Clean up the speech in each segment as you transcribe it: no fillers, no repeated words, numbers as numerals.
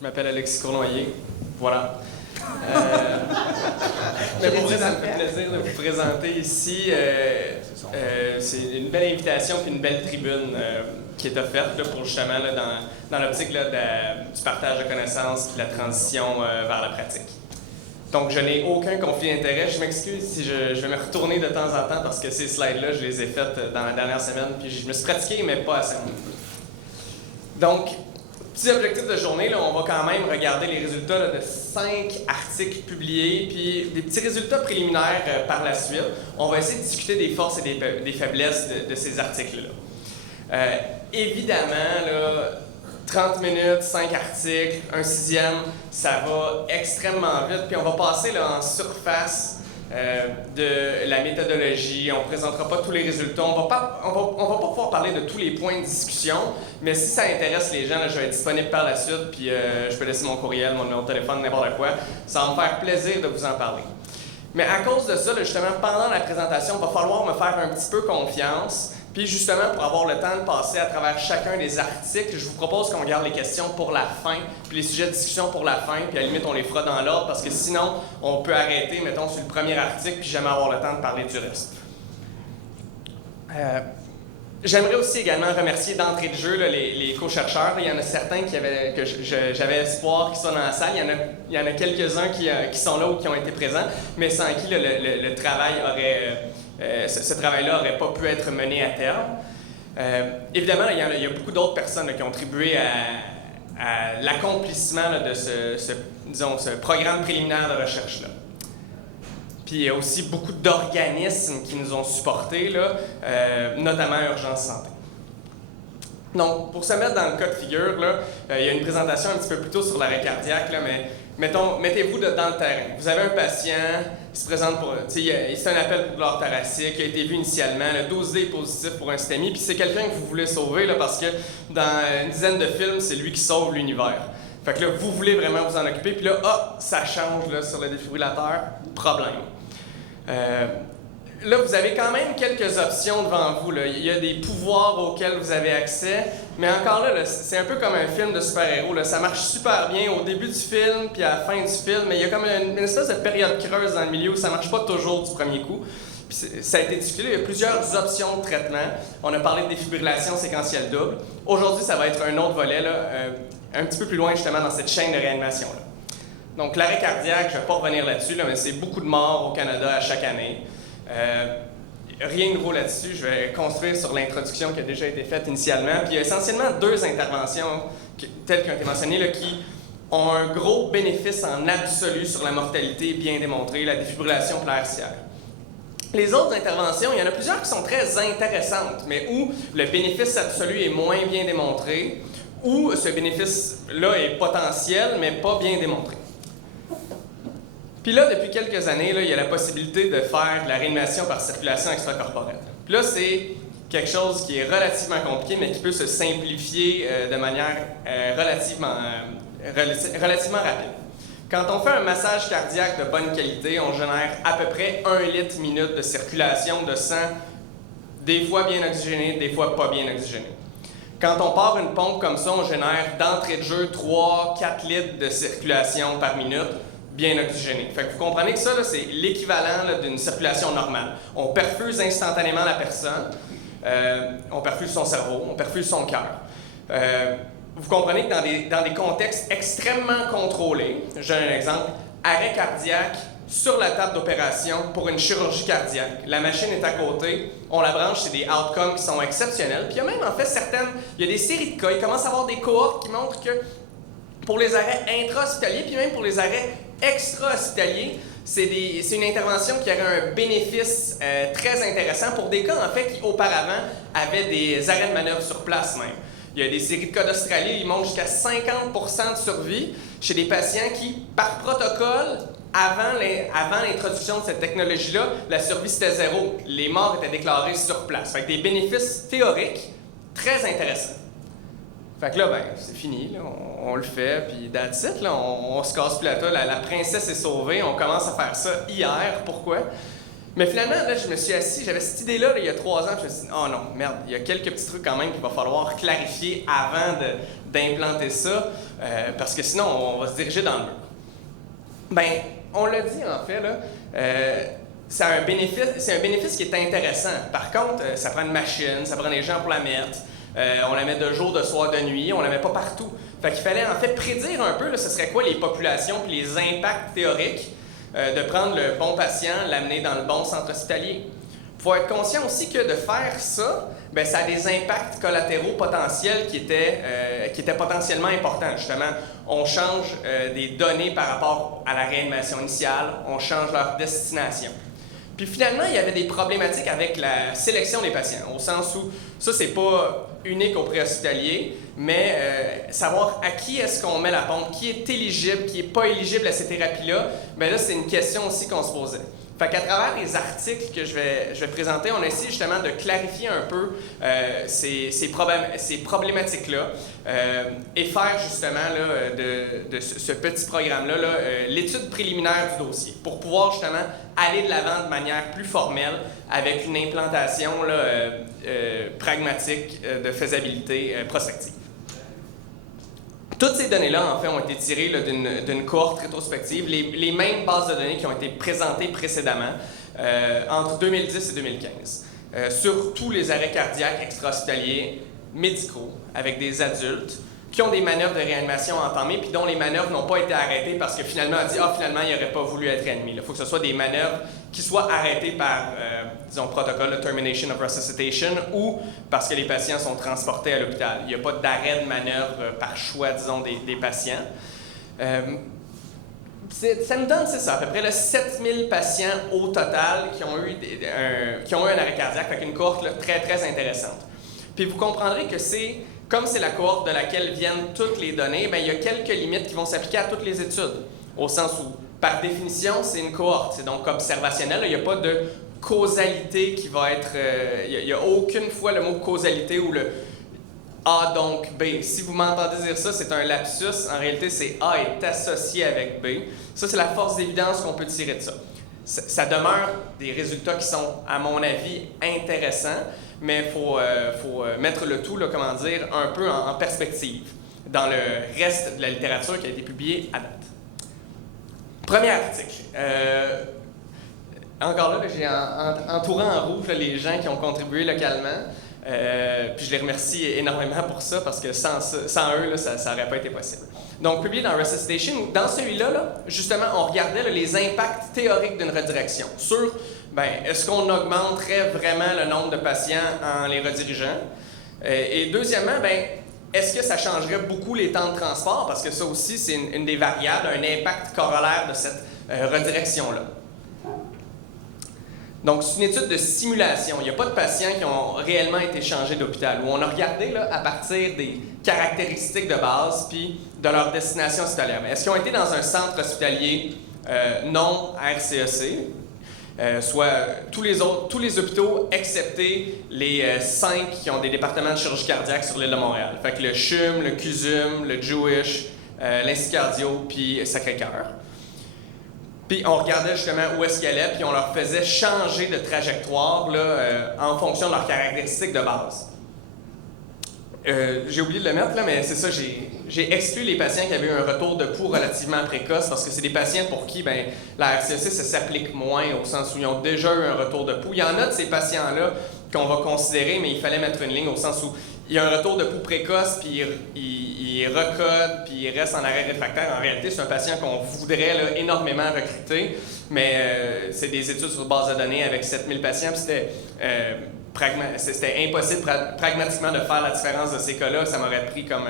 Je m'appelle Alexis Cournoyer. Voilà. Mais pour vrai, ça me fait plaisir de vous présenter ici. C'est une belle invitation et une belle tribune qui est offerte là, pour justement là, dans l'optique là, du partage de connaissances et de la transition vers la pratique. Donc, je n'ai aucun conflit d'intérêt. Je m'excuse si je vais me retourner de temps en temps parce que ces slides-là, je les ai faites dans la dernière semaine, puis je me suis pratiqué, mais pas assez. Donc, petit objectif de journée, là, on va quand même regarder les résultats là, de 5 articles publiés, puis des petits résultats préliminaires par la suite. On va essayer de discuter des forces et des faiblesses de ces articles-là. Évidemment, là, 30 minutes, 5 articles, un sixième, ça va extrêmement vite. Puis on va passer là, en surface de la méthodologie. On ne présentera pas tous les résultats. On va pas pouvoir parler de tous les points de discussion, mais si ça intéresse les gens, là, je vais être disponible par la suite, puis je peux laisser mon courriel, mon numéro de téléphone, n'importe quoi. Ça va me faire plaisir de vous en parler. Mais à cause de ça, là, justement, pendant la présentation, il va falloir me faire un petit peu confiance. Puis justement, pour avoir le temps de passer à travers chacun des articles, je vous propose qu'on garde les questions pour la fin, puis les sujets de discussion pour la fin, puis à la limite, on les fera dans l'ordre, parce que sinon, on peut arrêter, mettons, sur le premier article, puis jamais avoir le temps de parler du reste. J'aimerais aussi également remercier d'entrée de jeu là, les co-chercheurs. Il y en a certains que j'avais espoir qu'ils soient dans la salle. Il y en a quelques-uns qui sont là ou qui ont été présents, mais sans qui le travail ce travail-là n'aurait pas pu être mené à terme. Évidemment, il y a beaucoup d'autres personnes là, qui ont contribué à l'accomplissement là, de ce programme préliminaire de recherche-là. Puis il y a aussi beaucoup d'organismes qui nous ont supportés, là, notamment Urgence Santé. Donc, pour se mettre dans le cas de figure, là, il y a une présentation un petit peu plus tôt sur l'arrêt cardiaque, là, mais mettez-vous dans le terrain. Vous avez un patient qui se présente pour... C'est un appel pour douleur thoracique, qui a été vu initialement, le 12D est positif pour un STEMI, puis c'est quelqu'un que vous voulez sauver, là, parce que dans une dizaine de films, c'est lui qui sauve l'univers. Fait que là, vous voulez vraiment vous en occuper, puis là, ça change là, sur le défibrillateur, problème. Là, vous avez quand même quelques options devant vous. Là. Il y a des pouvoirs auxquels vous avez accès, mais encore là, c'est un peu comme un film de super-héros. Là. Ça marche super bien au début du film puis à la fin du film, mais il y a comme une espèce de période creuse dans le milieu où ça marche pas toujours du premier coup. Puis ça a été discuté, il y a plusieurs options de traitement. On a parlé de défibrillation séquentielle double. Aujourd'hui, ça va être un autre volet, là, un petit peu plus loin justement dans cette chaîne de réanimation-là. Donc, l'arrêt cardiaque, je ne vais pas revenir là-dessus, là, mais c'est beaucoup de morts au Canada à chaque année. Rien de gros là-dessus. Je vais construire sur l'introduction qui a déjà été faite initialement. Puis il y a essentiellement 2 interventions, telles qui ont été mentionnées, là, qui ont un gros bénéfice en absolu sur la mortalité bien démontrée, la défibrillation pleurécière. Les autres interventions, il y en a plusieurs qui sont très intéressantes, mais où le bénéfice absolu est moins bien démontré, où ce bénéfice-là est potentiel, mais pas bien démontré. Puis là, depuis quelques années, là, il y a la possibilité de faire de la réanimation par circulation extracorporelle. Puis là, c'est quelque chose qui est relativement compliqué, mais qui peut se simplifier de manière relativement rapide. Quand on fait un massage cardiaque de bonne qualité, on génère à peu près 1 litre minute de circulation de sang, des fois bien oxygéné, des fois pas bien oxygéné. Quand on part une pompe comme ça, on génère d'entrée de jeu 3-4 litres de circulation par minute, bien oxygéné. Fait que vous comprenez que ça, là, c'est l'équivalent là, d'une circulation normale. On perfuse instantanément la personne, on perfuse son cerveau, on perfuse son cœur. Vous comprenez que dans des contextes extrêmement contrôlés, j'ai un exemple, arrêt cardiaque sur la table d'opération pour une chirurgie cardiaque. La machine est à côté, on la branche, c'est des outcomes qui sont exceptionnels. Puis il y a même en fait il y a des séries de cas, il commence à avoir des cohortes qui montrent que pour les arrêts intra-hospitaliers, puis même pour les arrêts extra-hospitaliers, c'est une intervention qui aurait un bénéfice très intéressant pour des cas en fait qui auparavant avaient des arrêts de manœuvre sur place même. Il y a des séries de cas d'Australie, ils montrent jusqu'à 50% de survie chez des patients qui, par protocole, avant l'introduction de cette technologie-là, la survie c'était 0. Les morts étaient déclarés sur place. Fait que des bénéfices théoriques très intéressants. Fait que là, ben, c'est fini, là, on le fait, puis that's it, là, on se casse plus la tête, la princesse est sauvée, on commence à faire ça hier, pourquoi? Mais finalement, là, je me suis assis, j'avais cette idée-là là, il y a 3 ans, je me suis dit, oh non, merde, il y a quelques petits trucs quand même qu'il va falloir clarifier avant d'implanter ça, parce que sinon, on va se diriger dans le mur. Ben, on l'a dit en fait, là, c'est un bénéfice qui est intéressant. Par contre, ça prend une machine, ça prend des gens pour la mettre. On la met de jour, de soir, de nuit, on la met pas partout. Fait qu'il fallait en fait prédire un peu, là, ce serait quoi les populations puis les impacts théoriques de prendre le bon patient, l'amener dans le bon centre hospitalier. Il faut être conscient aussi que de faire ça, bien, ça a des impacts collatéraux potentiels qui étaient potentiellement importants. Justement, on change des données par rapport à la réanimation initiale, on change leur destination. Puis finalement, il y avait des problématiques avec la sélection des patients, au sens où ça, c'est pas unique au préhospitalier, mais savoir à qui est-ce qu'on met la pompe, qui est éligible, qui n'est pas éligible à ces thérapies-là, bien là, c'est une question aussi qu'on se posait. Fait qu'à travers les articles que je vais présenter, on a essayé justement de clarifier un peu ces problématiques-là et faire justement là, de ce petit programme-là l'étude préliminaire du dossier pour pouvoir justement aller de l'avant de manière plus formelle avec une implantation là, pragmatique de faisabilité prospective. Toutes ces données-là, en fait, ont été tirées d'une cohorte rétrospective, les mêmes bases de données qui ont été présentées précédemment entre 2010 et 2015, sur tous les arrêts cardiaques extra-hospitaliers médicaux avec des adultes qui ont des manœuvres de réanimation entamées puis dont les manœuvres n'ont pas été arrêtées parce que finalement, on a dit « Ah, finalement, il n'aurait pas voulu être réanimé. » Il faut que ce soit des manœuvres qui soient arrêtées par, disons, protocole de termination of resuscitation ou parce que les patients sont transportés à l'hôpital. Il n'y a pas d'arrêt de manœuvre par choix, disons, des patients. Ça nous donne, c'est ça, à peu près 7000 patients au total qui ont eu un arrêt cardiaque, avec une cohorte là, très, très intéressante. Puis vous comprendrez que comme c'est la cohorte de laquelle viennent toutes les données, bien, il y a quelques limites qui vont s'appliquer à toutes les études, au sens où, par définition, c'est une cohorte, c'est donc observationnel, il n'y a pas de causalité qui va être... il n'y a aucune fois le mot causalité ou le A donc B. Si vous m'entendez dire ça, c'est un lapsus, en réalité, c'est A est associé avec B. Ça, c'est la force d'évidence qu'on peut tirer de ça. Ça demeure des résultats qui sont, à mon avis, intéressants, mais il faut mettre le tout, là, comment dire, un peu en perspective dans le reste de la littérature qui a été publiée à date. Premier article. Encore là, j'ai entouré en rouge là, les gens qui ont contribué localement. Puis je les remercie énormément pour ça parce que sans eux, là, ça n'aurait pas été possible. Donc, publié dans Resuscitation, dans celui-là, là, justement, on regardait là, les impacts théoriques d'une redirection sur est-ce qu'on augmenterait vraiment le nombre de patients en les redirigeant? Et deuxièmement, est-ce que ça changerait beaucoup les temps de transport? Parce que ça aussi, c'est une des variables, un impact corollaire de cette redirection-là. Donc, c'est une étude de simulation. Il n'y a pas de patients qui ont réellement été changés d'hôpital. Où on a regardé là, à partir des caractéristiques de base puis de leur destination hospitalière. Est-ce qu'ils ont été dans un centre hospitalier non RCEC? Soit tous les hôpitaux, excepté les 5 qui ont des départements de chirurgie cardiaque sur l'île de Montréal. Fait que le CHUM, le CUSUM, le Jewish, l'Institut Cardio, puis Sacré-Cœur. Puis on regardait justement où est-ce qu'ils allaient, puis on leur faisait changer de trajectoire là, en fonction de leurs caractéristiques de base. J'ai oublié de le mettre là, mais c'est ça, j'ai exclu les patients qui avaient eu un retour de pouls relativement précoce parce que c'est des patients pour qui la RCEC, ça s'applique moins au sens où ils ont déjà eu un retour de pouls. Il y en a de ces patients-là qu'on va considérer, mais il fallait mettre une ligne au sens où il y a un retour de pouls précoce, puis il recode, puis il reste en arrêt réfractaire. En réalité, c'est un patient qu'on voudrait là, énormément recruter, mais c'est des études sur base de données avec 7000 patients, puis c'était impossible pragmatiquement de faire la différence de ces cas-là. Ça m'aurait pris comme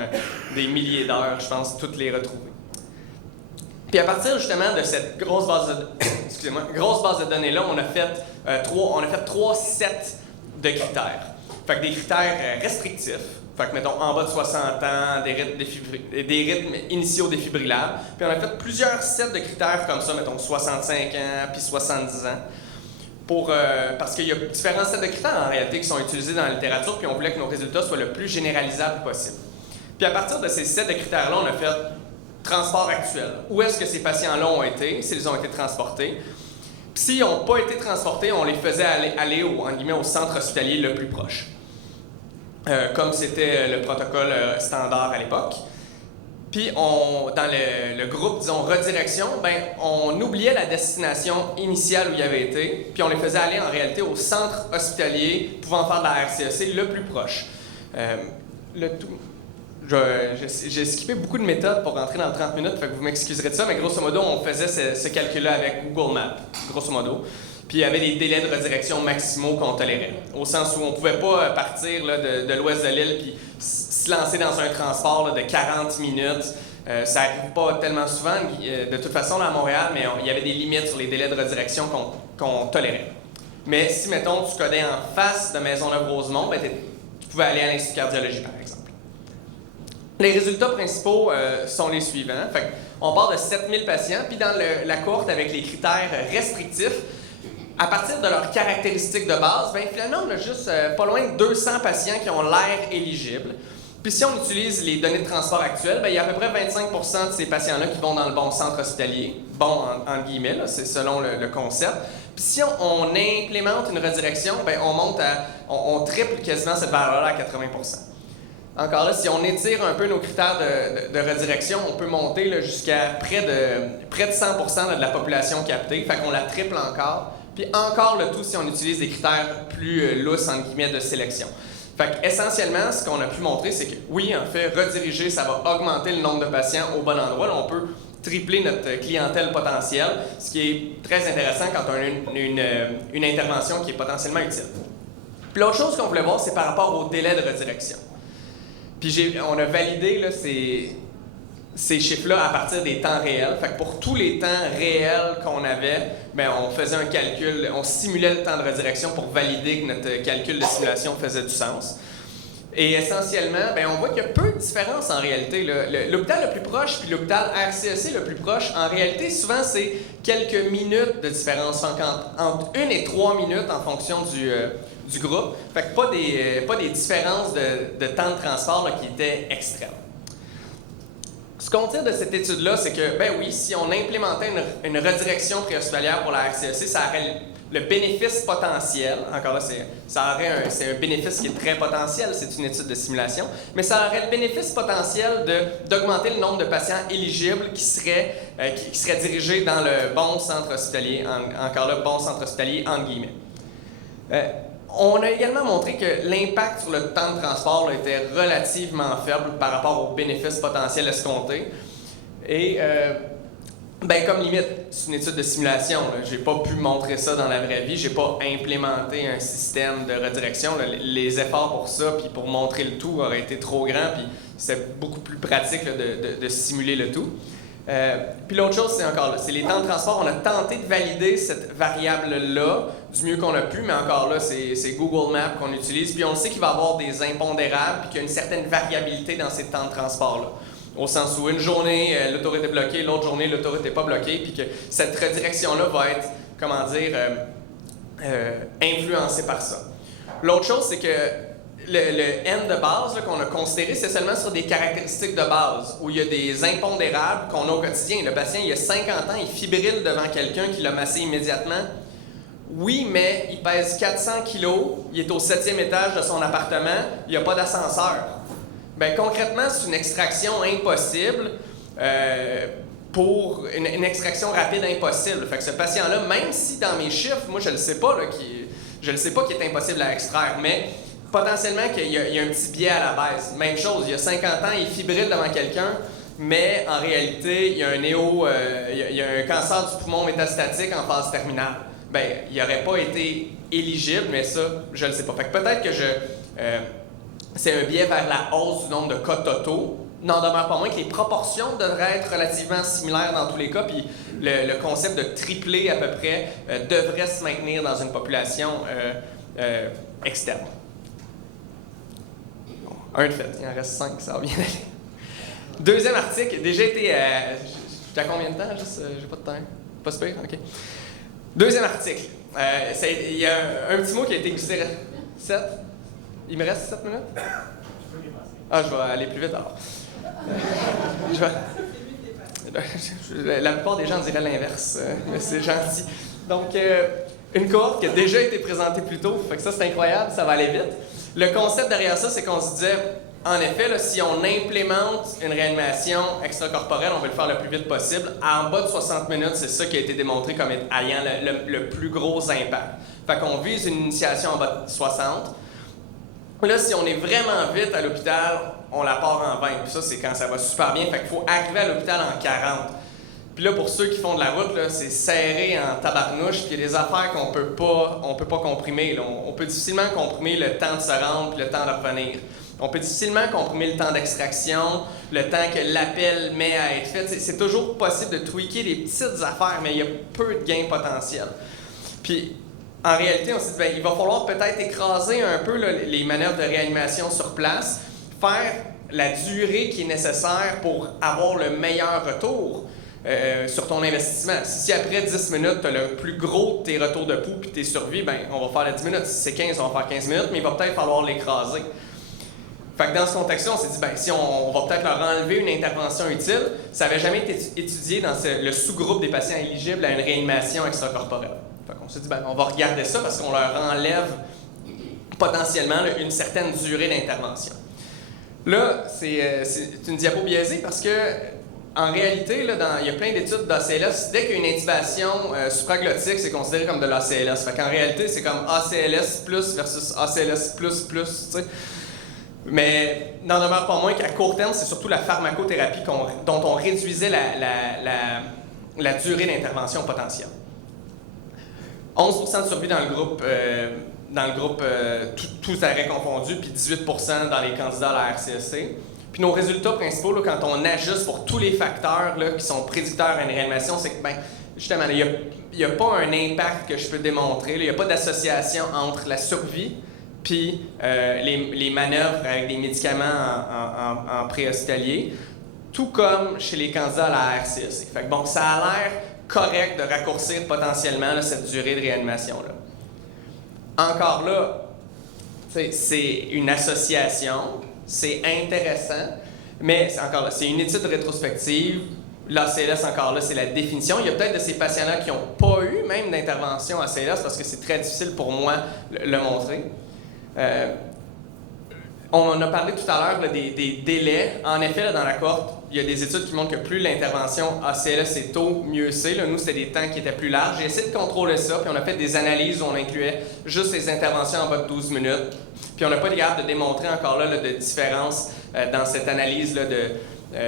des milliers d'heures, je pense, toutes les retrouver. Puis à partir justement de cette grosse base de données-là, on a fait 3 sets de critères. Fait que des critères restrictifs, fait que mettons en bas de 60 ans, des rythmes initiaux défibrillables. Puis on a fait plusieurs sets de critères comme ça, mettons 65 ans, puis 70 ans. Parce qu'il y a différents sets de critères en réalité qui sont utilisés dans la littérature, puis on voulait que nos résultats soient le plus généralisables possible. Puis à partir de ces sets de critères-là, on a fait transport actuel. Où est-ce que ces patients-là ont été, s'ils ont été transportés. Puis s'ils n'ont pas été transportés, on les faisait aller au centre hospitalier le plus proche. comme c'était le protocole standard à l'époque. Puis, dans le groupe, disons, redirection, ben, on oubliait la destination initiale où il avait été, puis on les faisait aller en réalité au centre hospitalier pouvant faire de la RCEC le plus proche. J'ai skippé beaucoup de méthodes pour rentrer dans 30 minutes, fait que vous m'excuserez de ça, mais grosso modo, on faisait ce calcul-là avec Google Maps, grosso modo. Puis il y avait des délais de redirection maximaux qu'on tolérait, au sens où on ne pouvait pas partir là, de l'ouest de l'île puis se lancer dans un transport là, de 40 minutes. Ça n'arrive pas tellement souvent, de toute façon, là, à Montréal, mais il y avait des limites sur les délais de redirection qu'on tolérait. Mais si, mettons, tu codais en face de Maisonneuve-Rosemont, ben, tu pouvais aller à l'Institut de cardiologie, par exemple. Les résultats principaux sont les suivants. Fait on part de 7000 patients, puis dans la cohorte avec les critères restrictifs, à partir de leurs caractéristiques de base, ben, finalement, on a juste pas loin de 200 patients qui ont l'air éligibles. Puis si on utilise les données de transport actuelles, ben, il y a à peu près 25% de ces patients-là qui vont dans le bon centre hospitalier. Bon, en guillemets, c'est selon le concept. Puis si on implémente une redirection, ben, on triple quasiment cette valeur-là à 80%. Encore là, si on étire un peu nos critères de redirection, on peut monter jusqu'à près de 100% de la population captée. Fait qu'on la triple encore. Puis encore le tout si on utilise des critères plus lousses, entre guillemets, de sélection. Fait qu'essentiellement, ce qu'on a pu montrer, c'est que oui, en fait, rediriger, ça va augmenter le nombre de patients au bon endroit. Là, on peut tripler notre clientèle potentielle, ce qui est très intéressant quand on a une intervention qui est potentiellement utile. Puis l'autre chose qu'on voulait voir, c'est par rapport au délai de redirection. Puis on a validé là, ces chiffres-là à partir des temps réels. Fait que pour tous les temps réels qu'on avait, ben, on faisait un calcul, on simulait le temps de redirection pour valider que notre calcul de simulation faisait du sens. Et essentiellement, ben, on voit qu'il y a peu de différence en réalité. L'hôpital le plus proche puis l'hôpital RCEC le plus proche, en réalité, souvent, c'est quelques minutes de différence, entre 1 et 3 minutes en fonction du groupe. Fait que pas des différences de temps de transport là, qui étaient extrêmes. Ce qu'on tire de cette étude-là, c'est que, ben oui, si on implémentait une redirection préhospitalière pour la RCEC, ça aurait le bénéfice potentiel, encore là, c'est un bénéfice qui est très potentiel, c'est une étude de simulation, mais ça aurait le bénéfice potentiel d'augmenter le nombre de patients éligibles qui seraient dirigés dans le bon centre hospitalier, encore là, bon centre hospitalier, entre guillemets. On a également montré que l'impact sur le temps de transport là, était relativement faible par rapport aux bénéfices potentiels escomptés. Et ben, comme limite, c'est une étude de simulation. Je n'ai pas pu montrer ça dans la vraie vie. Je n'ai pas implémenté un système de redirection. Là. Les efforts pour ça, puis pour montrer le tout, auraient été trop grands. Puis c'est beaucoup plus pratique là, de simuler le tout. Puis l'autre chose, c'est encore là, c'est les temps de transport. On a tenté de valider cette variable-là du mieux qu'on a pu, mais encore là, c'est Google Maps qu'on utilise. Puis on sait qu'il va y avoir des impondérables, puis qu'il y a une certaine variabilité dans ces temps de transport-là. Au sens où une journée, l'autoroute est bloquée, l'autre journée, l'autoroute n'est pas bloquée, puis que cette redirection-là va être, comment dire, influencée par ça. L'autre chose, c'est que le N de base qu'on a considéré, c'est seulement sur des caractéristiques de base, où il y a des impondérables qu'on a au quotidien. Le patient, il a 50 ans, il fibrile devant quelqu'un qui l'a massé immédiatement. Oui, mais il pèse 400 kilos, il est au 7e étage de son appartement, il n'y a pas d'ascenseur. Bien, concrètement, c'est une extraction impossible pour une extraction rapide impossible. Fait que ce patient-là, même si dans mes chiffres, moi je ne le sais pas, qu'il est impossible à extraire, mais potentiellement qu'il y a un petit biais à la baisse. Même chose, il y a 50 ans, il fibrile devant quelqu'un, mais en réalité, il y a il y a un cancer du poumon métastatique en phase terminale. Bien, il n'aurait pas été éligible, mais ça, je ne le sais pas. Fait que peut-être que c'est un biais vers la hausse du nombre de cas totaux. N'en demeure pas moins que les proportions devraient être relativement similaires dans tous les cas, puis le concept de tripler à peu près devrait se maintenir dans une population externe. Un de fait, il en reste 5, ça va bien aller. Deuxième article, déjà été... J'étais à combien de temps? Juste, j'ai pas de temps. Pas super? OK. Deuxième article. Il y a un petit mot qui a été glissé. 7? Il me reste 7 minutes? Ah, je vais aller plus vite alors. La plupart des gens diraient l'inverse, mais c'est gentil. Donc, une cohorte qui a déjà été présentée plus tôt, fait que ça c'est incroyable, ça va aller vite. Le concept derrière ça, c'est qu'on se disait, en effet, là, si on implémente une réanimation extracorporelle, on veut le faire le plus vite possible. En bas de 60 minutes, c'est ça qui a été démontré comme ayant le plus gros impact. Fait qu'on vise une initiation en bas de 60. Là, si on est vraiment vite à l'hôpital, on la part en 20. Puis ça, c'est quand ça va super bien. Fait qu'il faut arriver à l'hôpital en 40. Puis là, pour ceux qui font de la route, là, c'est serré en tabarnouche. Puis il y a des affaires qu'on peut pas comprimer. Là. On peut difficilement comprimer le temps de se rendre puis le temps de revenir. On peut difficilement comprimer le temps d'extraction, le temps que l'appel met à être fait. C'est toujours possible de tweaker des petites affaires, mais il y a peu de gains potentiels. Puis, en réalité, on s'est dit, bien, il va falloir peut-être écraser un peu là, les manœuvres de réanimation sur place, faire la durée qui est nécessaire pour avoir le meilleur retour sur ton investissement. Si après 10 minutes, tu as le plus gros de tes retours de pouls et tes survies, ben, on va faire les 10 minutes. Si c'est 15, on va faire 15 minutes, mais il va peut-être falloir l'écraser. Fait que dans ce contexte-là, on s'est dit, ben, si on va peut-être leur enlever une intervention utile, ça n'avait jamais été étudié dans le sous-groupe des patients éligibles à une réanimation extracorporelle. Fait qu'on s'est dit, ben, on va regarder ça parce qu'on leur enlève potentiellement là, une certaine durée d'intervention. Là, c'est une diapo biaisée parce que, en réalité, là, il y a plein d'études d'ACLS. Dès qu'il y a une intubation supraglottique, c'est considéré comme de l'ACLS. Fait qu'en réalité, c'est comme ACLS plus versus ACLS plus, tu sais. Mais n'en demeure pas moins qu'à court terme, c'est surtout la pharmacothérapie dont on réduisait la durée d'intervention potentielle. 11% de survie dans le groupe tous arrêts confondus, puis 18% dans les candidats à la RCEC. Puis nos résultats principaux, là, quand on ajuste pour tous les facteurs là, qui sont prédicteurs à une réanimation, c'est que, ben, justement, il n'y a pas un impact que je peux démontrer, il n'y a pas d'association entre la survie puis les manœuvres avec des médicaments en préhospitalier, tout comme chez les candidats à la RCEC. Fait que bon, ça a l'air correct de raccourcir potentiellement là, cette durée de réanimation-là. Encore là, c'est une association, c'est intéressant, mais encore là, c'est une étude rétrospective. L'ACLS, encore là, c'est la définition. Il y a peut-être de ces patients-là qui n'ont pas eu même d'intervention ACLS parce que c'est très difficile pour moi de le montrer. On en a parlé tout à l'heure des délais. En effet, là, dans la cohorte, il y a des études qui montrent que plus l'intervention ACLS est tôt, mieux c'est. Là, nous, c'était des temps qui étaient plus larges. J'ai essayé de contrôler ça, puis on a fait des analyses où on incluait juste les interventions en bas de 12 minutes. Puis on n'a pas été capable de démontrer encore là, de différence dans cette analyse-là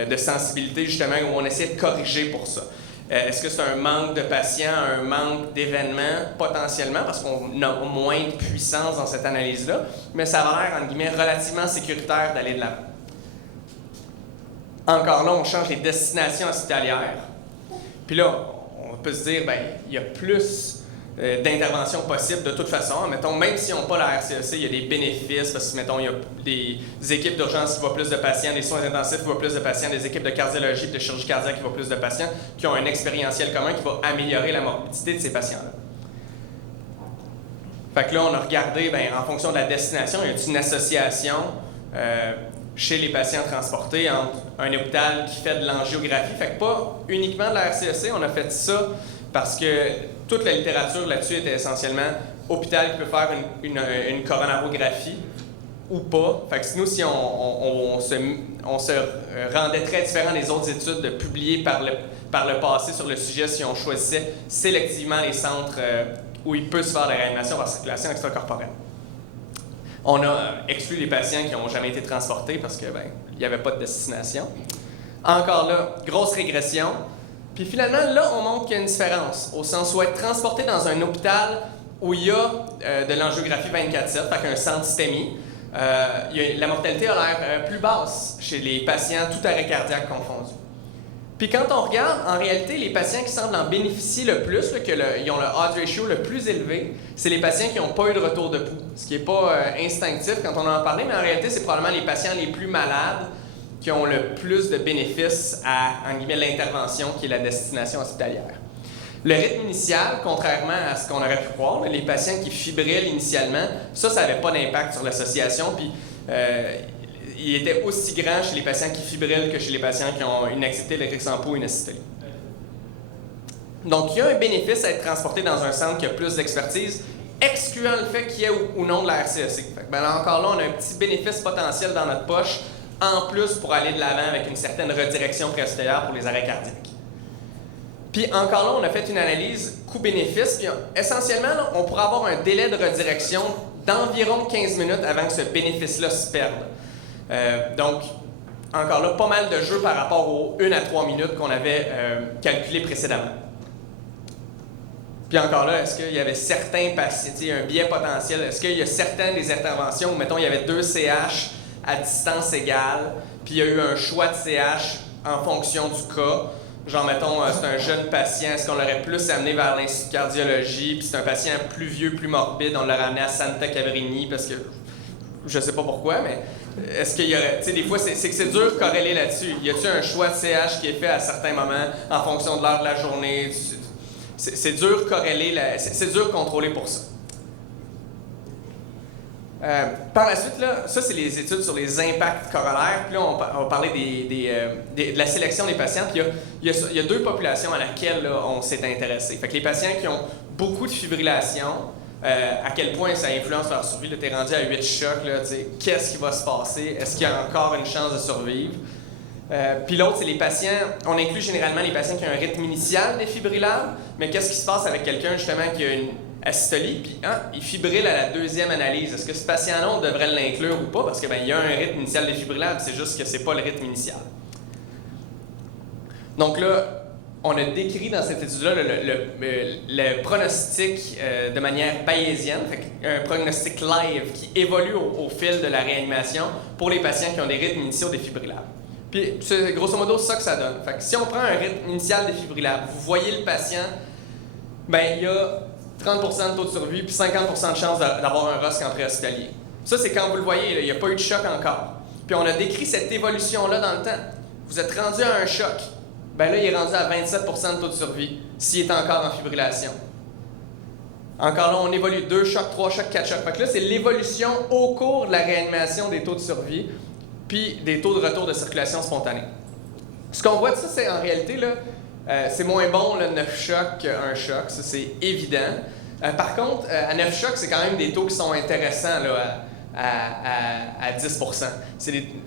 de sensibilité, justement, où on essayait de corriger pour ça. Est-ce que c'est un manque de patients, un manque d'événements, potentiellement, parce qu'on a moins de puissance dans cette analyse-là, mais ça a l'air, entre guillemets, relativement sécuritaire d'aller de l'avant. Encore là, on change les destinations hospitalières. Puis là, on peut se dire, bien, il y a plus d'interventions possibles de toute façon. Mettons, même si on n'a pas la RCEC, il y a des bénéfices, parce que, mettons, il y a des équipes d'urgence qui voient plus de patients, des soins intensifs qui voient plus de patients, des équipes de cardiologie et de chirurgie cardiaque qui voient plus de patients, qui ont un expérientiel commun qui va améliorer la morbidité de ces patients-là. Fait que là, on a regardé, bien, en fonction de la destination, il y a une association chez les patients transportés entre un hôpital qui fait de l'angiographie. Fait que pas uniquement de la RCEC, on a fait ça parce que toute la littérature là-dessus était essentiellement hôpital qui peut faire une coronarographie ou pas. Fait que nous, si on se rendait très différent des autres études publiées par le passé sur le sujet si on choisissait sélectivement les centres où il peut se faire de la réanimation par circulation extracorporelle. On a exclu les patients qui n'ont jamais été transportés parce que il n'y avait pas de destination. Encore là, grosse régression. Puis finalement, là, on montre qu'il y a une différence, au sens où être transporté dans un hôpital où il y a de l'angiographie 24/7, fait qu'un centre STEMI, la mortalité a l'air plus basse chez les patients, tout arrêt cardiaque confondu. Puis quand on regarde, en réalité, les patients qui semblent en bénéficier le plus, ils ont le odds ratio le plus élevé, c'est les patients qui n'ont pas eu de retour de pouls. Ce qui n'est pas instinctif quand on en a parlé, mais en réalité, c'est probablement les patients les plus malades qui ont le plus de bénéfices à, en guillemets, l'intervention qui est la destination hospitalière. Le rythme initial, contrairement à ce qu'on aurait pu croire, les patients qui fibrilent initialement, ça n'avait pas d'impact sur l'association, puis il était aussi grand chez les patients qui fibrilent que chez les patients qui ont une activité électrique sans pouls ou une asystolie. Donc, il y a un bénéfice à être transporté dans un centre qui a plus d'expertise, excluant le fait qu'il y ait ou non de la RCEC. ben là, encore là, on a un petit bénéfice potentiel dans notre poche, en plus pour aller de l'avant avec une certaine redirection préhospitalière pour les arrêts cardiaques. Puis encore là, on a fait une analyse coût-bénéfice, puis essentiellement, là, on pourrait avoir un délai de redirection d'environ 15 minutes avant que ce bénéfice-là se perde. Donc, encore là, pas mal de jeux par rapport aux 1 à 3 minutes qu'on avait calculé précédemment. Puis encore là, est-ce qu'il y avait certains patients, un biais potentiel, est-ce qu'il y a certaines des interventions où, mettons, il y avait 2 CH à distance égale, puis il y a eu un choix de CH en fonction du cas. Genre, mettons, c'est un jeune patient, est-ce qu'on l'aurait plus amené vers l'Institut de cardiologie, puis c'est un patient plus vieux, plus morbide, on l'aurait amené à Santa Cabrini, parce que je sais pas pourquoi, mais est-ce qu'il y aurait, tu sais, des fois, c'est que c'est dur de corréler là-dessus. Y a-t-il un choix de CH qui est fait à certains moments en fonction de l'heure de la journée? C'est dur de corréler, c'est dur de contrôler pour ça. Par la suite, là, ça, c'est les études sur les impacts corollaires. Puis là, on va parler de la sélection des patients. Puis il y a 2 populations à laquelle là, on s'est intéressé. Fait que les patients qui ont beaucoup de fibrillation, à quel point ça influence leur survie. Tu es rendu à 8 chocs. Qu'est-ce qui va se passer? Est-ce qu'il y a encore une chance de survivre? Puis l'autre, c'est les patients, on inclut généralement les patients qui ont un rythme initial défibrillable, mais qu'est-ce qui se passe avec quelqu'un justement qui a une asystolie, puis il fibrille à la 2e analyse. Est-ce que ce patient-là, on devrait l'inclure ou pas? Parce que il y a un rythme initial défibrillable, c'est juste que c'est pas le rythme initial. Donc là, on a décrit dans cette étude-là le pronostic de manière bayésienne, un pronostic live qui évolue au fil de la réanimation pour les patients qui ont des rythmes initiaux défibrillables. Puis, c'est grosso modo ça que ça donne. Fait que si on prend un rythme initial défibrillable, vous voyez le patient, il y a 30% de taux de survie puis 50% de chance d'avoir un ROSC en préhospitalier. Ça, c'est quand vous le voyez, il n'y a pas eu de choc encore. Puis on a décrit cette évolution-là dans le temps. Vous êtes rendu à un choc. Là, il est rendu à 27% de taux de survie s'il est encore en fibrillation. Encore là, on évolue 2 chocs, 3 chocs, 4 chocs. Fait que là, c'est l'évolution au cours de la réanimation des taux de survie puis des taux de retour de circulation spontanée. Ce qu'on voit de ça, c'est en réalité, là, c'est moins bon le 9 chocs qu'un choc, ça c'est évident. Par contre, à 9 chocs, c'est quand même des taux qui sont intéressants là, à 10%.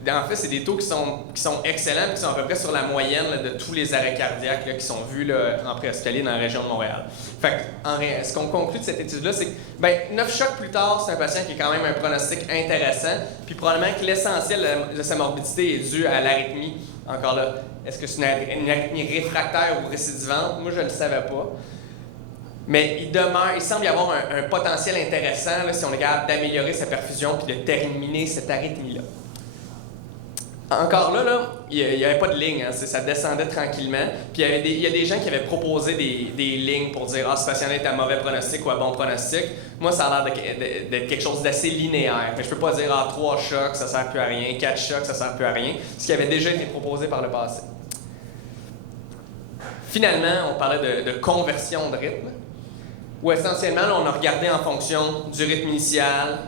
En fait, c'est des taux qui sont excellents, qui sont à peu près sur la moyenne là, de tous les arrêts cardiaques là, qui sont vus là, en préhospitalier dans la région de Montréal. Fait ce qu'on conclut de cette étude-là, c'est que 9 chocs plus tard, c'est un patient qui est quand même un pronostic intéressant, puis probablement que l'essentiel de sa morbidité est dû à l'arythmie. Encore là, est-ce que c'est une arythmie réfractaire ou récidivante? Moi, je ne le savais pas. Mais il semble y avoir un potentiel intéressant là, si on est capable d'améliorer sa perfusion puis de terminer cette arythmie-là. Encore là, il n'y avait pas de ligne, hein, ça descendait tranquillement. Puis il y a des gens qui avaient proposé des lignes pour dire « Ah, ce patient-là est à mauvais pronostic ou à bon pronostic ». Moi, ça a l'air d'être quelque chose d'assez linéaire. Je ne peux pas dire « Ah, 3 chocs, ça ne sert plus à rien, 4 chocs, ça ne sert plus à rien », ce qui avait déjà été proposé par le passé. Finalement, on parlait de conversion de rythme, où essentiellement, là, on a regardé en fonction du rythme initial,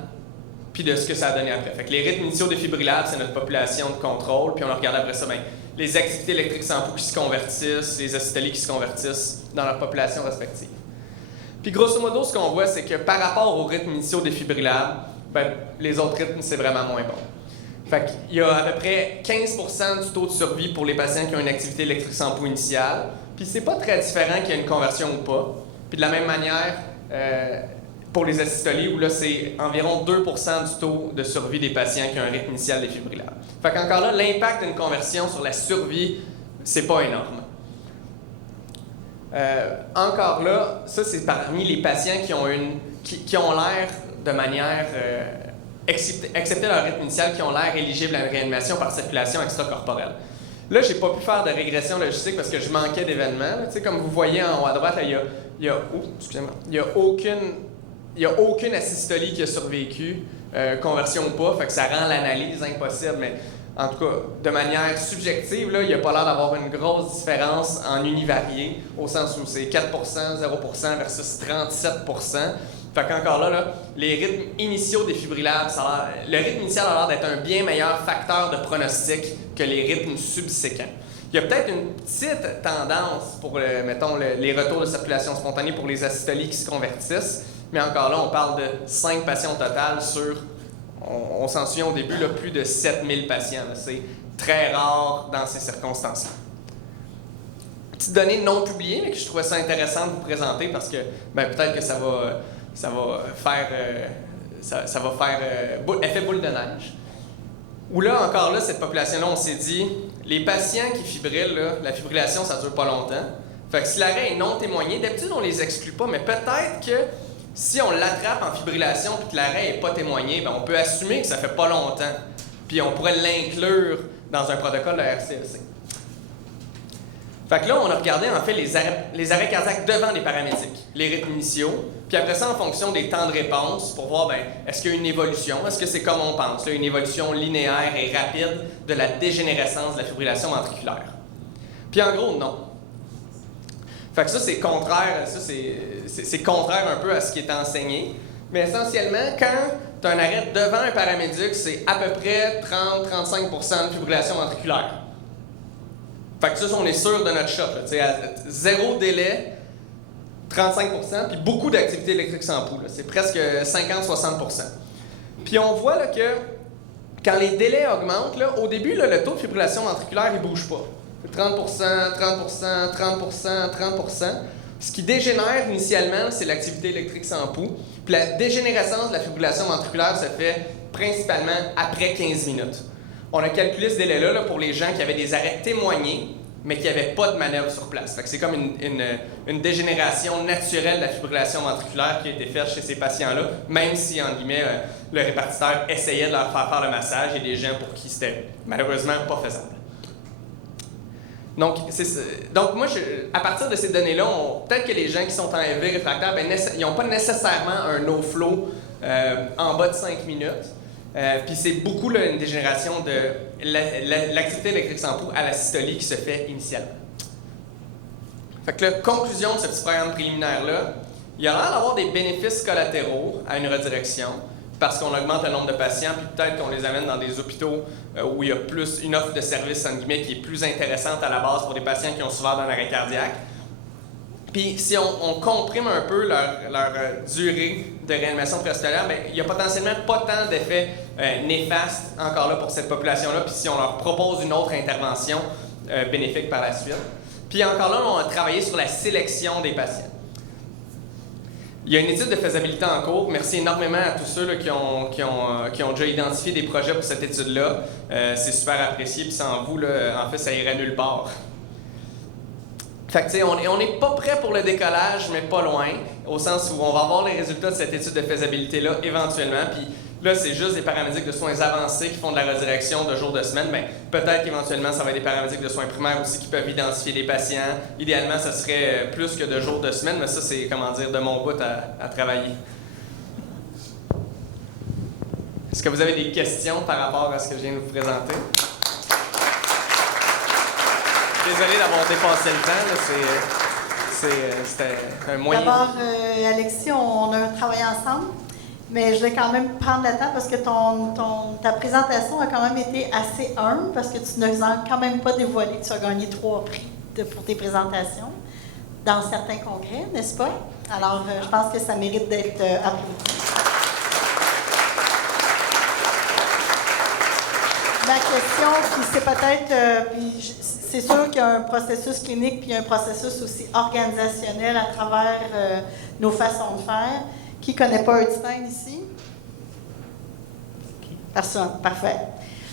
puis de ce que ça a donné après. Fait que les rythmes initiaux défibrillables, c'est notre population de contrôle, puis on a regardé après ça, les activités électriques sans pouls qui se convertissent, les acétalies qui se convertissent dans leur population respective. Puis grosso modo, ce qu'on voit, c'est que par rapport aux rythmes initiaux défibrillables, les autres rythmes, c'est vraiment moins bon. Fait qu'il y a à peu près 15% du taux de survie pour les patients qui ont une activité électrique sans pouls initiale, puis c'est pas très différent qu'il y ait une conversion ou pas. Puis de la même manière, pour les asystolies, où là, c'est environ 2% du taux de survie des patients qui ont un rythme initial défibrillable. Fait qu'encore là, l'impact d'une conversion sur la survie, c'est pas énorme. Encore là, ça, c'est parmi les patients qui ont l'air de manière, excepté leur rythme initial, qui ont l'air éligibles à une réanimation par circulation extracorporelle. Là, j'ai pas pu faire de régression logistique parce que je manquais d'événements. Tu sais, comme vous voyez en haut à droite, il y a aucune asystolie qui a survécu, conversion ou pas, fait que ça rend l'analyse impossible. Mais en tout cas, de manière subjective, là, il n'y a pas l'air d'avoir une grosse différence en univarié, au sens où c'est 4%, 0% versus 37%. Fait qu'encore là, les rythmes initiaux défibrillables, le rythme initial a l'air d'être un bien meilleur facteur de pronostic que les rythmes subséquents. Il y a peut-être une petite tendance pour, les retours de circulation spontanée pour les asystolies qui se convertissent, mais encore là, on parle de 5 patients au total sur on s'en souvient au début, là, plus de 7000 patients. C'est très rare dans ces circonstances-là. Petite donnée non publiée, mais que je trouvais ça intéressant de vous présenter parce que peut-être que ça va faire effet boule de neige. Où là, encore là, cette population-là, on s'est dit, les patients qui fibrillent, là, la fibrillation, ça ne dure pas longtemps. Fait que si l'arrêt est non témoigné, d'habitude, on ne les exclut pas, mais peut-être que si on l'attrape en fibrillation et que l'arrêt n'est pas témoigné, on peut assumer que ça ne fait pas longtemps. Puis on pourrait l'inclure dans un protocole de RCLC. Fait que là, on a regardé en fait les arrêts cardiaques devant les paramédics, les rythmes initiaux, puis après ça, en fonction des temps de réponse, pour voir, est-ce qu'il y a une évolution, est-ce que c'est comme on pense, là, une évolution linéaire et rapide de la dégénérescence de la fibrillation ventriculaire. Puis en gros, non. Fait que ça, c'est contraire, c'est contraire un peu à ce qui est enseigné, mais essentiellement, quand tu as un arrêt devant un paramédic, c'est à peu près 30-35% de fibrillation ventriculaire. Fait que ça, on est sûr de notre shot. À zéro délai, 35%, puis beaucoup d'activité électrique sans pouls. C'est presque 50-60%. Puis on voit là, que quand les délais augmentent, là, au début, là, le taux de fibrillation ventriculaire ne bouge pas. 30%, 30%, 30%, 30%. Ce qui dégénère initialement, c'est l'activité électrique sans pouls. Puis la dégénérescence de la fibrillation ventriculaire se fait principalement après 15 minutes. On a calculé ce délai-là là, pour les gens qui avaient des arrêts témoignés, mais qui n'avaient pas de manœuvre sur place. Fait que c'est comme une dégénération naturelle de la fibrillation ventriculaire qui a été faite chez ces patients-là, même si, en guillemets, le répartiteur essayait de leur faire le massage et des gens pour qui c'était malheureusement pas faisable. Donc moi, à partir de ces données-là, peut-être que les gens qui sont en AV réfractaire, ils n'ont pas nécessairement un no-flow en bas de 5 minutes. Puis c'est beaucoup là, une dégénération de l'activité électrique sans pouls à la systolie qui se fait initialement. Fait que la conclusion de ce petit programme préliminaire-là, il y a l'air d'avoir des bénéfices collatéraux à une redirection parce qu'on augmente le nombre de patients, puis peut-être qu'on les amène dans des hôpitaux où il y a plus une offre de service en guillemets, qui est plus intéressante à la base pour des patients qui ont souffert d'un arrêt cardiaque. Puis si on comprime un peu leur durée de réanimation préhospitalière, il n'y a potentiellement pas tant d'effets néfastes encore là pour cette population-là, puis si on leur propose une autre intervention bénéfique par la suite. Puis encore là, on a travaillé sur la sélection des patients. Il y a une étude de faisabilité en cours. Merci énormément à tous ceux là, qui ont déjà identifié des projets pour cette étude-là. C'est super apprécié, puis sans vous, là, en fait, ça irait nulle part. Fait que, on n'est pas prêt pour le décollage, mais pas loin, au sens où on va avoir les résultats de cette étude de faisabilité-là éventuellement. Puis là, c'est juste des paramédics de soins avancés qui font de la redirection de jour de semaine. Mais peut-être qu'éventuellement, ça va être des paramédics de soins primaires aussi qui peuvent identifier les patients. Idéalement, ça serait plus que de jours de semaine, mais ça, c'est, de mon bout à travailler. Est-ce que vous avez des questions par rapport à ce que je viens de vous présenter? Désolé d'avoir dépassé le temps, c'était un moyen. D'abord, Alexis, on a travaillé ensemble, mais je vais quand même prendre le temps parce que ta présentation a quand même été assez humble parce que tu ne nous as quand même pas dévoilé que tu as gagné 3 prix pour tes présentations dans certains congrès, n'est-ce pas? Alors, je pense que ça mérite d'être applaudi. Ma question, puis c'est peut-être, c'est sûr qu'il y a un processus clinique puis un processus aussi organisationnel à travers nos façons de faire. Qui ne connaît pas Earthstein ici? Personne, parfait.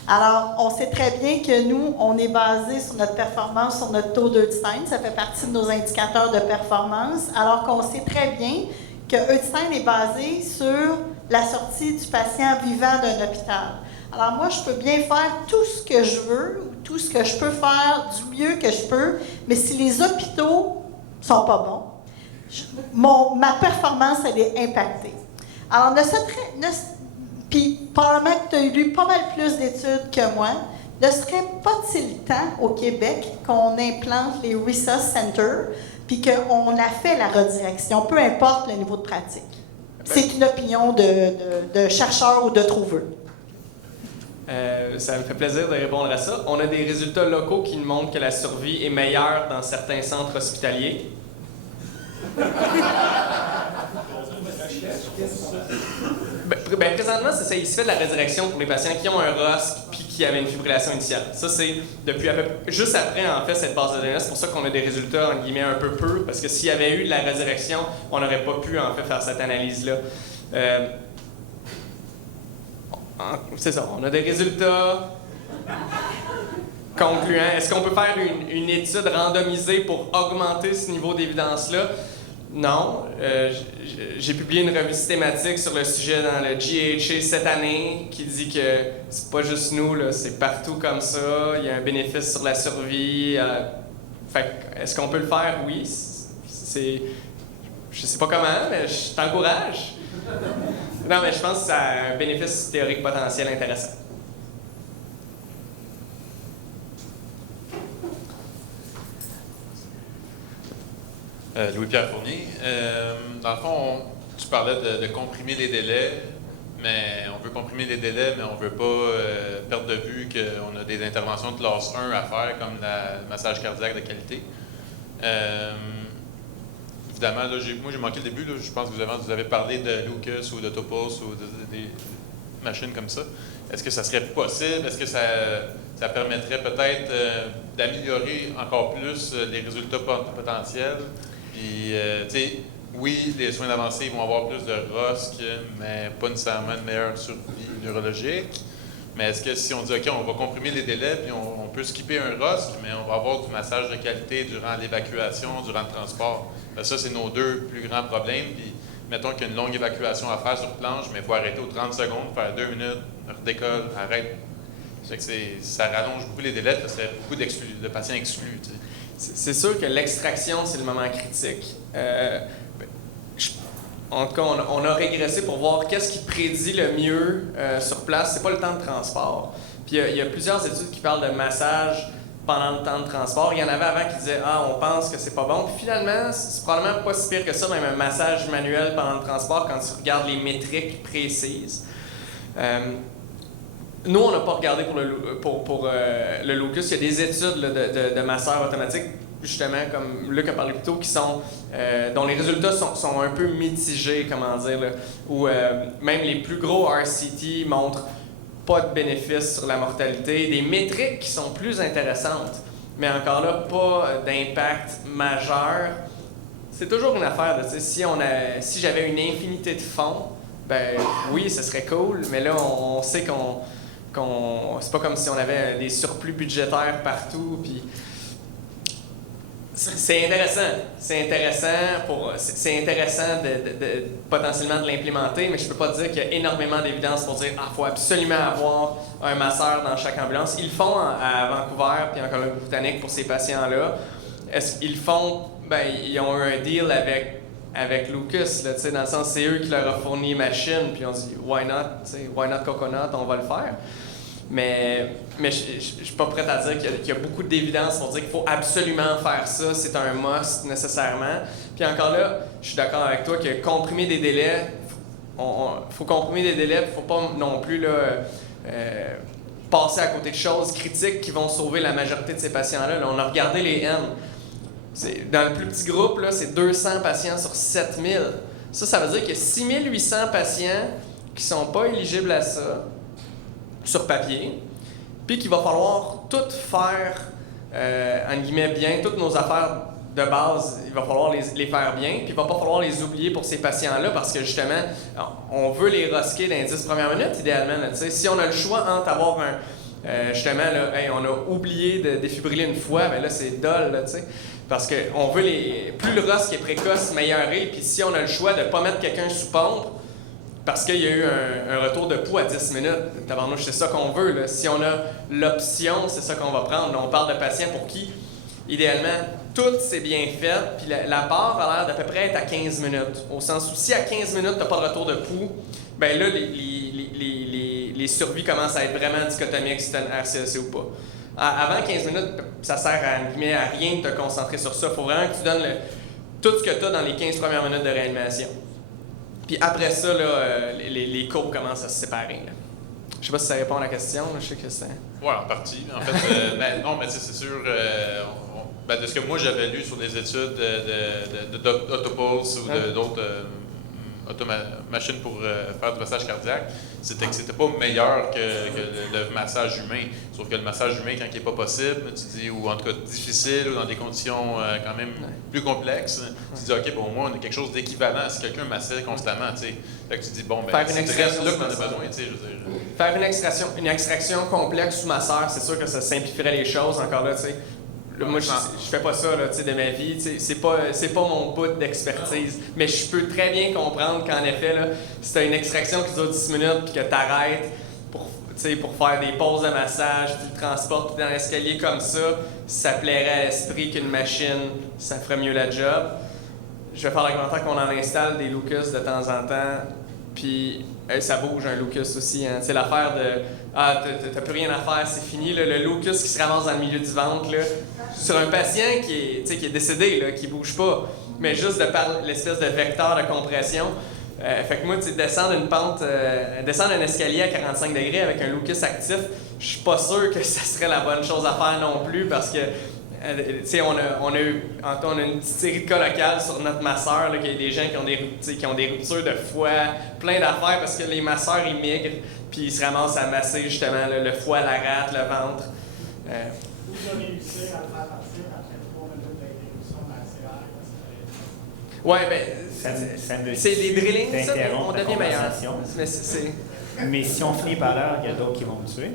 Alors, on sait très bien que nous, on est basé sur notre performance, sur notre taux d'Earthstein. Ça fait partie de nos indicateurs de performance, alors qu'on sait très bien que Earthstein est basé sur la sortie du patient vivant d'un hôpital. Alors moi, je peux bien faire tout ce que je veux, ou tout ce que je peux faire du mieux que je peux, mais si les hôpitaux sont pas bons, ma performance, elle est impactée. Alors, puis probablement que tu as lu pas mal plus d'études que moi, ne serait pas-il temps au Québec qu'on implante les Resource Centers, puis qu'on a fait la redirection, peu importe le niveau de pratique? C'est une opinion de chercheur ou de trouveux. Ça me fait plaisir de répondre à ça. On a des résultats locaux qui nous montrent que la survie est meilleure dans certains centres hospitaliers. Présentement, c'est ça. Il se fait de la résurrection pour les patients qui ont un ROSC puis qui avaient une fibrillation initiale. Ça, c'est depuis juste après, en fait, cette base de données. C'est pour ça qu'on a des résultats, en guillemets, un peu parce que s'il y avait eu de la résurrection, on n'aurait pas pu, en fait, faire cette analyse-là. C'est ça. On a des résultats concluants. Est-ce qu'on peut faire une étude randomisée pour augmenter ce niveau d'évidence-là? Non. J'ai publié une revue systématique sur le sujet dans le GHA cette année qui dit que c'est pas juste nous, là, c'est partout comme ça. Il y a un bénéfice sur la survie. Est-ce qu'on peut le faire? Oui. Je sais pas comment, mais je t'encourage. Non, mais je pense que ça a un bénéfice théorique potentiel intéressant. Louis-Pierre Fournier. Dans le fond, tu parlais de comprimer les délais, mais on veut comprimer les délais, mais on ne veut pas perdre de vue qu'on a des interventions de classe 1 à faire, comme le massage cardiaque de qualité. Évidemment, là, moi j'ai manqué le début, là, je pense que vous avez parlé de Lucas ou de Topos ou des machines comme ça. Est-ce que ça serait possible? Est-ce que ça permettrait peut-être d'améliorer encore plus les résultats potentiels? Puis, tu sais, oui, les soins avancés vont avoir plus de ROSC, mais pas nécessairement une meilleure survie neurologique. Mais est-ce que si on dit, OK, on va comprimer les délais, puis on peut skipper un ROSC, mais on va avoir du massage de qualité durant l'évacuation, durant le transport? Ça, c'est nos deux plus grands problèmes. Puis, mettons qu'il y a une longue évacuation à faire sur planche, mais il faut arrêter aux 30 secondes, faire 2 minutes, redécolle, arrête. Ça rallonge beaucoup les délais, parce qu'il y a beaucoup de patients exclus. Tu sais. C'est sûr que l'extraction, c'est le moment critique. En tout cas, on a régressé pour voir qu'est-ce qui prédit le mieux sur place. C'est pas le temps de transport. Puis il y a plusieurs études qui parlent de massage pendant le temps de transport. Il y en avait avant qui disaient « Ah, on pense que c'est pas bon ». Puis finalement, c'est probablement pas si pire que ça, même un massage manuel pendant le transport quand tu regardes les métriques précises. Nous, on n'a pas regardé pour le locus. Il y a des études là, de masseurs automatiques, justement, comme Luc a parlé plus tôt, dont les résultats sont un peu mitigés, comment dire, là, où même les plus gros RCT montrent pas de bénéfice sur la mortalité, des métriques qui sont plus intéressantes, mais encore là, pas d'impact majeur. C'est toujours une affaire, là, si j'avais une infinité de fonds, ben oui, ce serait cool, mais là, on sait c'est pas comme si on avait des surplus budgétaires partout, puis c'est intéressant. C'est intéressant de potentiellement de l'implémenter, mais je peux pas dire qu'il y a énormément d'évidence pour dire faut absolument avoir un masseur dans chaque ambulance. Ils le font à Vancouver puis en Colombie-Britannique pour ces patients-là. Est-ce qu'ils font? Ben, ils ont eu un deal avec Lucas, là, dans le sens c'est eux qui leur ont fourni une machine, puis on dit why not coconut, on va le faire. Mais je suis pas prêt à dire qu'il y a beaucoup d'évidence pour dire qu'il faut absolument faire ça, c'est un must nécessairement. Puis encore là, je suis d'accord avec toi que comprimer des délais, faut comprimer des délais, il faut pas non plus là, passer à côté de choses critiques qui vont sauver la majorité de ces patients-là. Là, on a regardé les N. Dans le plus petit groupe, là, c'est 200 patients sur 7000. Ça veut dire qu'il y a 6800 patients qui sont pas éligibles à ça, sur papier, puis qu'il va falloir tout faire, en guillemets, bien, toutes nos affaires de base, il va falloir les faire bien, puis il va pas falloir les oublier pour ces patients-là, parce que justement, on veut les rosquer dans les 10 premières minutes, idéalement. Là, si on a le choix entre avoir justement, là, on a oublié de défibriller une fois, ben là, c'est dole, là, tu sais. Parce que on veut plus le rosque est précoce, meilleur est, puis si on a le choix de pas mettre quelqu'un sous pompe, parce qu'il y a eu un retour de pouls à 10 minutes. Tabarnouche, c'est ça qu'on veut. Là. Si on a l'option, c'est ça qu'on va prendre. Là, on parle de patients pour qui, idéalement, tout c'est bien fait, puis la barre a l'air d'à peu près être à 15 minutes. Au sens où si à 15 minutes, tu n'as pas de retour de pouls, ben là, les survies commencent à être vraiment dichotomiques si tu as une RCEC ou pas. Avant 15 minutes, ça sert à rien de te concentrer sur ça. Il faut vraiment que tu donnes tout ce que tu as dans les 15 premières minutes de réanimation. Puis après ça, là, les courbes commencent à se séparer. Là. Je sais pas si ça répond à la question. Là. Je sais que c'est... Oui, en partie. En fait, non, mais c'est sûr, de ce que moi j'avais lu sur des études d'Autopulse ou d'autres machine pour faire du massage cardiaque, c'était que c'était pas meilleur que le massage humain. Sauf que le massage humain, quand il n'est pas possible, tu dis, ou en tout cas difficile, ou dans des conditions quand même plus complexes, tu dis, OK, bon, au moins, on a quelque chose d'équivalent si quelqu'un massait constamment, tu sais. Fait que tu dis, bon, ben, c'est là que t'en as besoin, tu sais, je veux dire. Faire une extraction complexe sous masseur, c'est sûr que ça simplifierait les choses, encore là, tu sais. Là, moi, je fais pas ça là, de ma vie. C'est pas mon bout d'expertise. Mais je peux très bien comprendre qu'en effet, là, si tu as une extraction qui dure 10 minutes puis que tu arrêtes pour faire des pauses de massage, tu le transportes dans l'escalier comme ça plairait à l'esprit qu'une machine, ça ferait mieux la job. Je vais faire l'argumentaire qu'on en installe des Lucas de temps en temps. Puis ça bouge un Lucas aussi. Hein. C'est l'affaire de « Ah, t'as plus rien à faire, c'est fini. » Le Lucas qui se ramasse dans le milieu du ventre, là, sur un patient qui est décédé, là, qui bouge pas, mais juste de par l'espèce de vecteur de compression. Fait que moi, descendre une pente, descendre un escalier à 45 degrés avec un Lucas actif, je suis pas sûr que ça serait la bonne chose à faire non plus parce que on a une petite série de cas locales sur notre masseur, qu'il y a des gens qui ont des ruptures de foie, plein d'affaires parce que les masseurs ils migrent puis ils se ramassent à masser justement le foie, la rate, le ventre. Vous avez réussi à le faire partir après 3 minutes d'interruption maxillaire. Ouais, ben c'est des drillings, ça, on devient meilleur. Mais si on finit par l'heure, il y a d'autres qui vont me tuer.